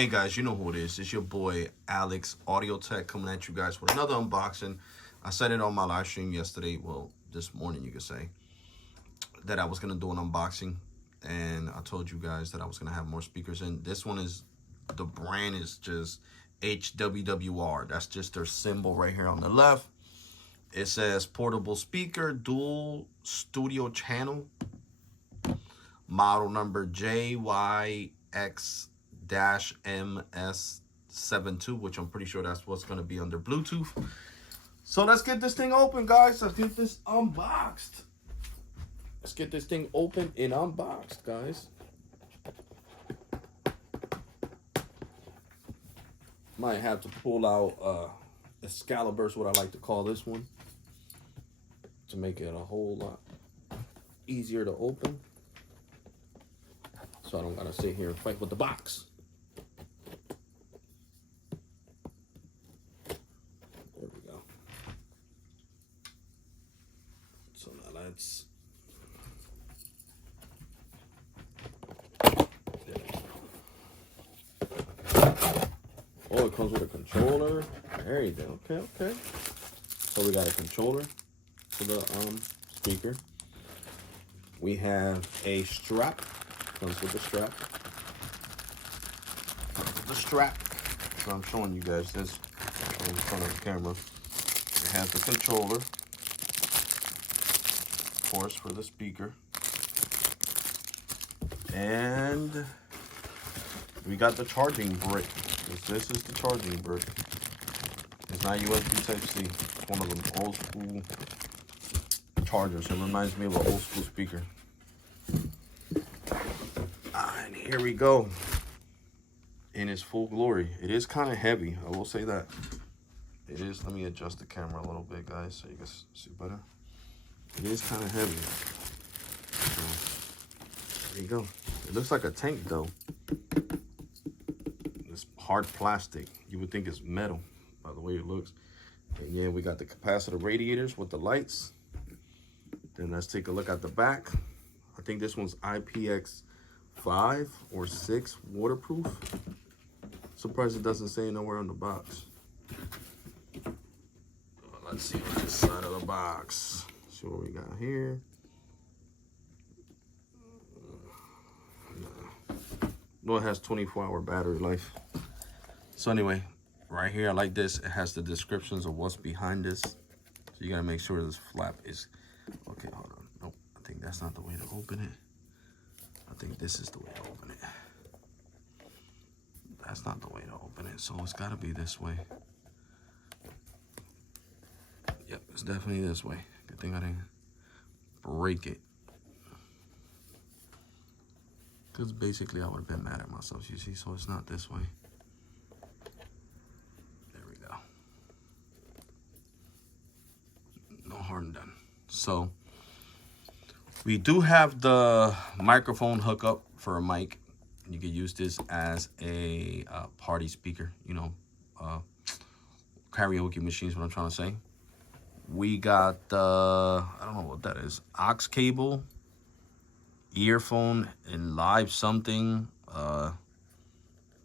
Hey guys, you know who it is. It's your boy Alex Audio Tech coming at you guys with another unboxing. I said it on my live stream yesterday, well, this morning you could say, that I was gonna do an unboxing, and I told you guys that I was gonna have more speakers in. This one is, the brand is just HWWR. That's just their symbol right here on the left. It says portable speaker, dual studio channel, model number JYX-MS72, which I'm pretty sure that's what's going to be under Bluetooth. So let's get this thing open, guys. Let's get this unboxed. Let's get this thing open and unboxed, guys. Might have to pull out Excalibur's, what I like to call this one, to make it a whole lot easier to open, so I don't gotta sit here and fight with the box. There we go. So now let's, oh, it comes with a controller. There you go. Okay. So we got a controller for the speaker. We have a strap. Comes with the strap. So I'm showing you guys this in front of the camera. It has the controller, of course, for the speaker. And we got the charging brick. This is the charging brick. It's not USB Type-C. It's one of them old school chargers. It reminds me of an old school speaker. And here we go. In its full glory. It is kind of heavy, I will say that. It is. Let me adjust the camera a little bit, guys, so you can see better. It is kind of heavy. So, there you go. It looks like a tank, though. It's hard plastic. You would think it's metal by the way it looks. And yeah, we got the capacitor radiators with the lights. Then let's take a look at the back. I think this one's IPX5 or 6 waterproof. Surprised it doesn't say nowhere on the box. Let's see what's inside of the box. See what we got here. No, it has 24-hour battery life. So anyway, right here, I like this. It has the descriptions of what's behind this. So you gotta make sure this flap is, okay, hold on. Nope, I think that's not the way to open it. I think this is the way to open it. That's not the way to open it, so it's gotta be this way. Yep, it's definitely this way. Good thing I didn't break it. Because basically I would have been mad at myself, you see, so it's not this way. There we go. No harm done. So, we do have the microphone hookup for a mic. You can use this as a party speaker, you know, karaoke machine is what I'm trying to say. We got the, I don't know what that is, aux cable, earphone, and live something.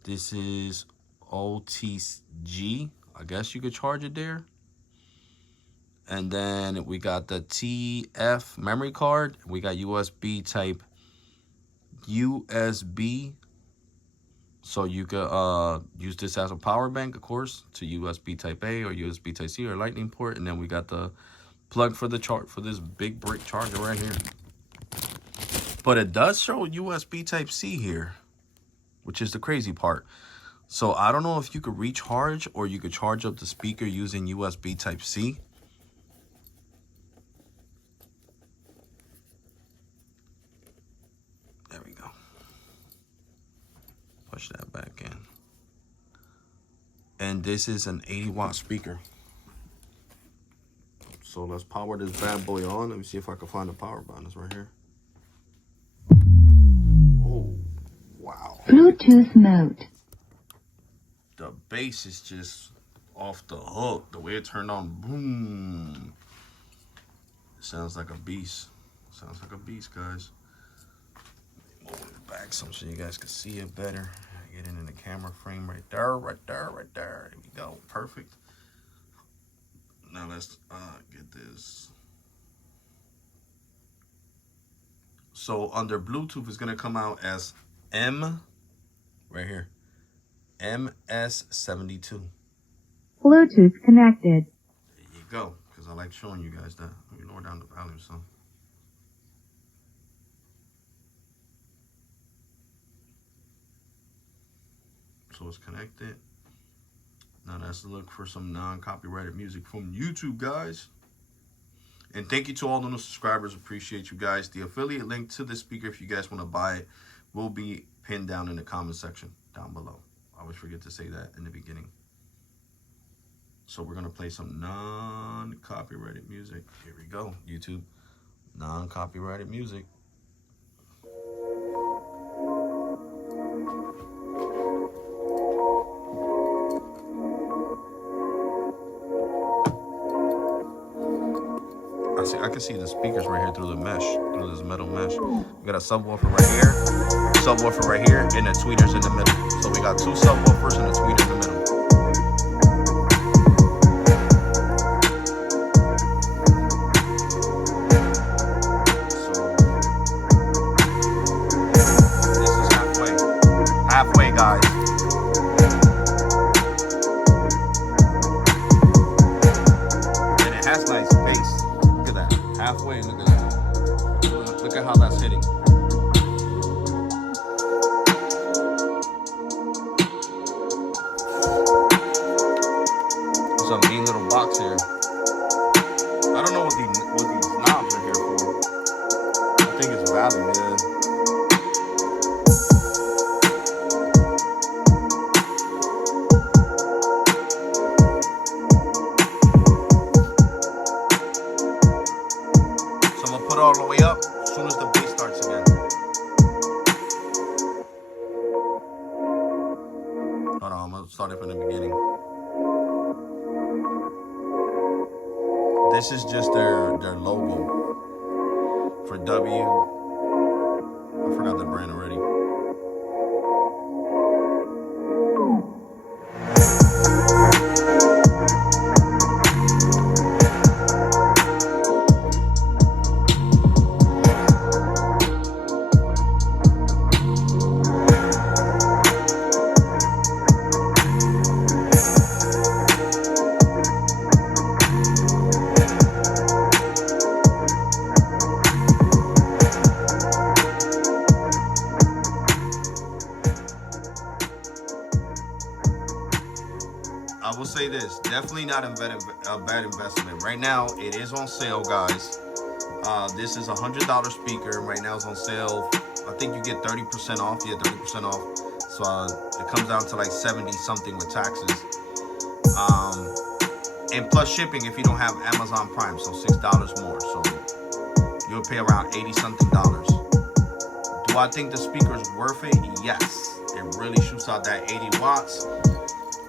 This is OTG. I guess you could charge it there. And then we got the TF memory card. We got USB type USB. So you could use this as a power bank, of course, to USB type A or USB type C or lightning port. And then we got the plug for the chart for this big brick charger right here. But it does show USB type C here, which is the crazy part. So I don't know if you could recharge or you could charge up the speaker using USB type C. There we go. Push that back in. And this is an 80-watt speaker. So let's power this bad boy on. Let me see if I can find the power button. It's right here. Oh, wow. Bluetooth mode. The bass is just off the hook. The way it turned on, boom. It sounds like a beast. Sounds like a beast, guys. Move it back some so you guys can see it better. Get it in the camera frame right there, right there, right there. There we go. Perfect. Now let's get this. So under Bluetooth, it's gonna come out as M, right here, MS72. Bluetooth connected. There you go. Because I like showing you guys that. Let me lower down the volume some. So it's connected. Now let's look for some non-copyrighted music from YouTube, guys. And thank you to all the new subscribers. Appreciate you guys. The affiliate link to the speaker, if you guys want to buy it, will be pinned down in the comment section down below. I always forget to say that in the beginning. So we're going to play some non-copyrighted music. Here we go, YouTube. Non-copyrighted music. I can see the speakers right here through the mesh, through this metal mesh. We got a subwoofer right here, subwoofer right here, and the tweeters in the middle. So we got two subwoofers and a tweeter in the middle. So this is halfway, guys. And it has nice bass. Halfway, look at that. Look at how that's hitting. It's a mean little box here. I don't know what these knobs are here for. I think it's value, man. Put it all the way up as soon as the bass starts again. Hold on, I'm gonna start it from the beginning. This is just their logo for W. I forgot the brand already. I will say this, definitely not a bad investment. Right now, it is on sale, guys. This is a $100 speaker. Right now it's on sale. I think you get 30% off. Yeah, 30% off. So it comes down to like 70 something with taxes. And plus shipping if you don't have Amazon Prime, so $6 more. So you'll pay around 80 something dollars. Do I think the speaker is worth it? Yes. It really shoots out that 80 watts.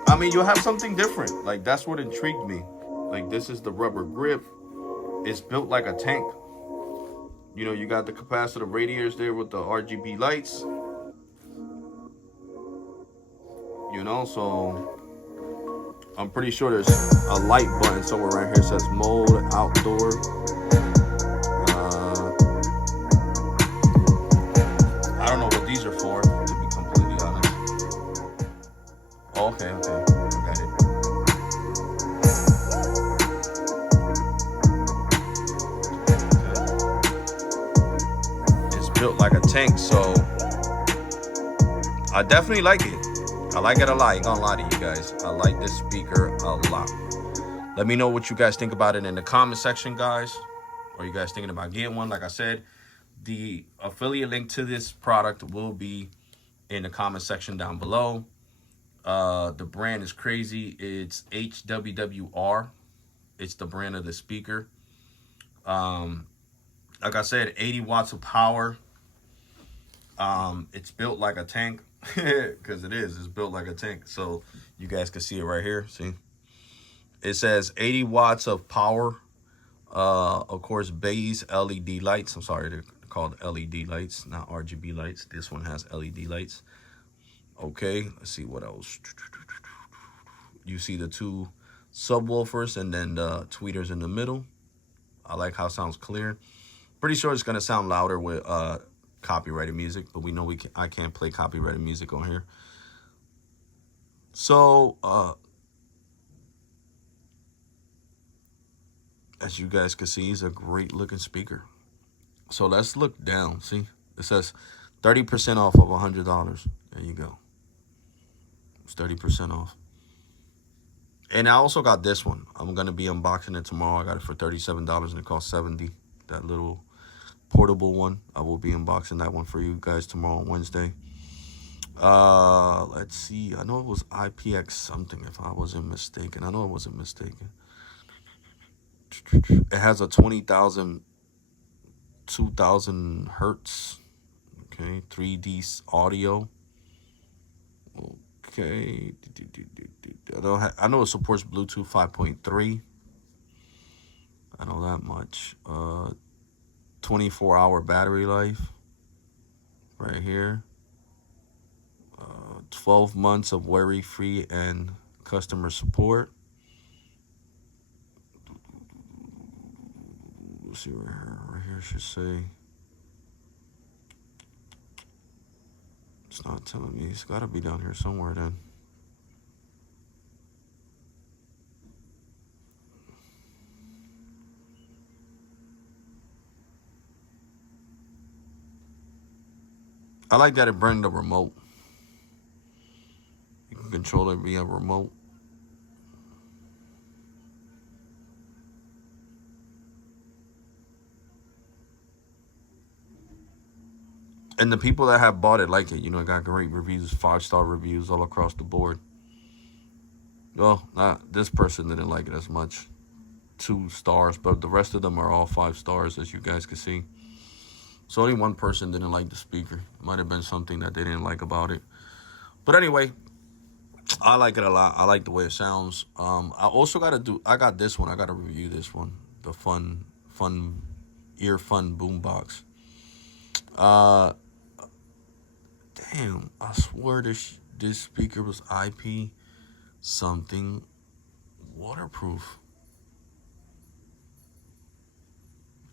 I mean, you'll have something different. Like, that's what intrigued me. Like, this is the rubber grip. It's built like a tank. You know, you got the capacitive radiators there with the RGB lights. You know, so I'm pretty sure there's a light button somewhere right here. It says mode, outdoor. I don't know what these are for, to be completely honest. Oh, okay, okay. I got it. Okay. It's built like a tank, so I definitely like it. I like it a lot. I ain't gonna lie to you guys. I like this speaker a lot. Let me know what you guys think about it in the comment section, guys. Or you guys thinking about getting one? Like I said, the affiliate link to this product will be in the comment section down below. The brand is crazy. It's HWWR. It's the brand of the speaker. Like I said, 80 watts of power. It's built like a tank. Because it is. It's built like a tank. So you guys can see it right here. See? It says 80 watts of power. Of course, base LED lights. I'm sorry, they're called LED lights, not RGB lights. This one has LED lights. Okay, let's see what else. You see the two subwoofers and then the tweeters in the middle. I like how it sounds clear. Pretty sure it's gonna sound louder with copyrighted music, but we know I can't play copyrighted music on here. So as you guys can see, it's a great looking speaker. So let's look down. See, it says 30% off of $100. There you go. It's 30% off. And I also got this one. I'm gonna be unboxing it tomorrow. I got it for $37 and it costs $70. That little portable one. I will be unboxing that one for you guys tomorrow on Wednesday. Let's see. I know it was IPX something, if I wasn't mistaken. I know I wasn't mistaken. It has a 20,000 hertz. Okay, 3D audio. Okay, I know it supports Bluetooth 5.3. I know that much. 24-hour battery life. Right here. 12 months of worry-free and customer support. Let's see right here should say. It's not telling me. It's got to be down here somewhere then. I like that it brings the remote. You can control it via remote. And the people that have bought it like it. You know, it got great reviews, 5-star reviews all across the board. Well, this person didn't like it as much. 2 stars, but the rest of them are all 5 stars, as you guys can see. So only one person didn't like the speaker. Might have been something that they didn't like about it. But anyway, I like it a lot. I like the way it sounds. I also I got this one. I got to review this one. The Fun boombox. Damn, I swear this speaker was IP something waterproof.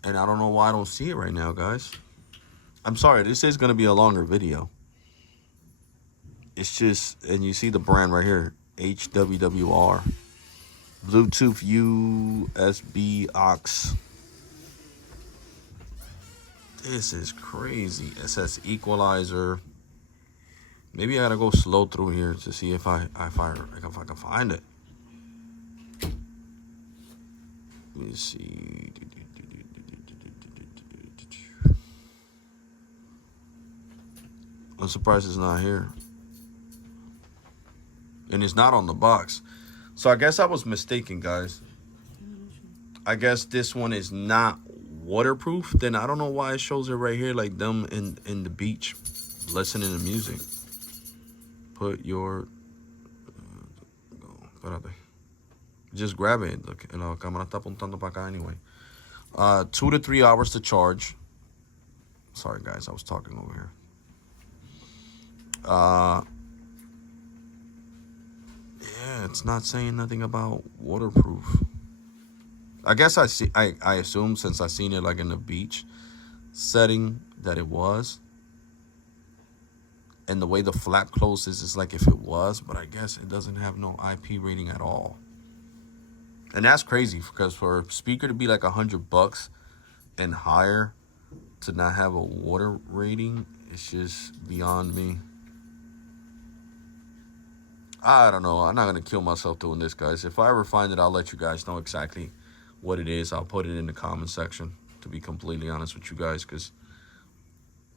And I don't know why I don't see it right now, guys. I'm sorry, this is going to be a longer video. It's just, and you see the brand right here, HWWR. Bluetooth USB aux. This is crazy. It says equalizer. Maybe I gotta go slow through here to see if I can find it. Let me see. I'm surprised it's not here. And it's not on the box. So I guess I was mistaken, guys. I guess this one is not waterproof. Then I don't know why it shows it right here like them in the beach listening to music. Put your just grab it. Look, la cámara está apuntando para acá anyway. 2 to 3 hours to charge. Sorry guys, I was talking over here. Yeah, it's not saying nothing about waterproof. I guess I assume since I seen it like in the beach setting that it was. And the way the flap closes is like if it was, but I guess it doesn't have no IP rating at all. And that's crazy because for a speaker to be like $100 and higher to not have a water rating, it's just beyond me. I don't know. I'm not going to kill myself doing this, guys. If I ever find it, I'll let you guys know exactly what it is. I'll put it in the comment section, to be completely honest with you guys, because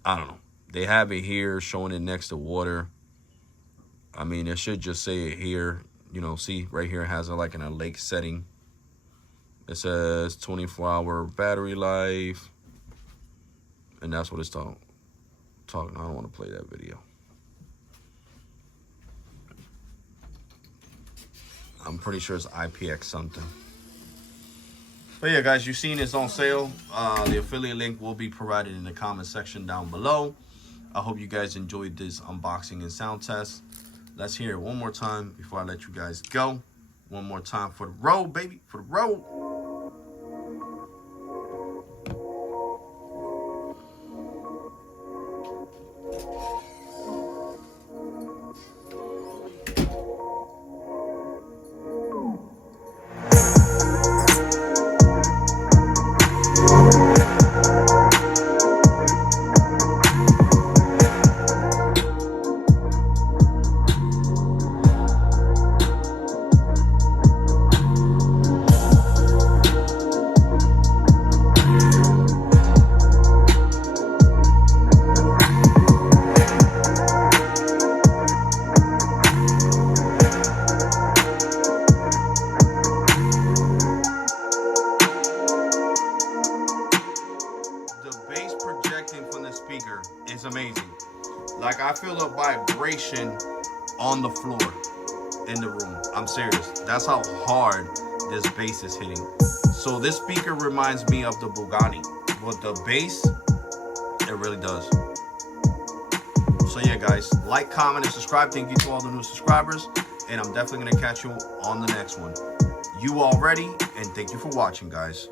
I don't know. They have it here showing it next to water. I mean, it should just say it here. You know, see, right here it has it like in a lake setting. It says 24-hour battery life. And that's what it's talking. I don't want to play that video. I'm pretty sure it's IPX something. But yeah, guys, you've seen it's on sale. The affiliate link will be provided in the comment section down below. I hope you guys enjoyed this unboxing and sound test. Let's hear it one more time before I let you guys go. One more time for the road, baby, for the road. From the speaker is amazing. Like, I feel a vibration on the floor in the room. I'm serious. That's how hard this bass is hitting. So this speaker reminds me of the Bugatti. With the bass, it really does. So yeah, guys, like, comment, and subscribe. Thank you to all the new subscribers, and I'm definitely gonna catch you on the next one. You all ready? And thank you for watching, guys.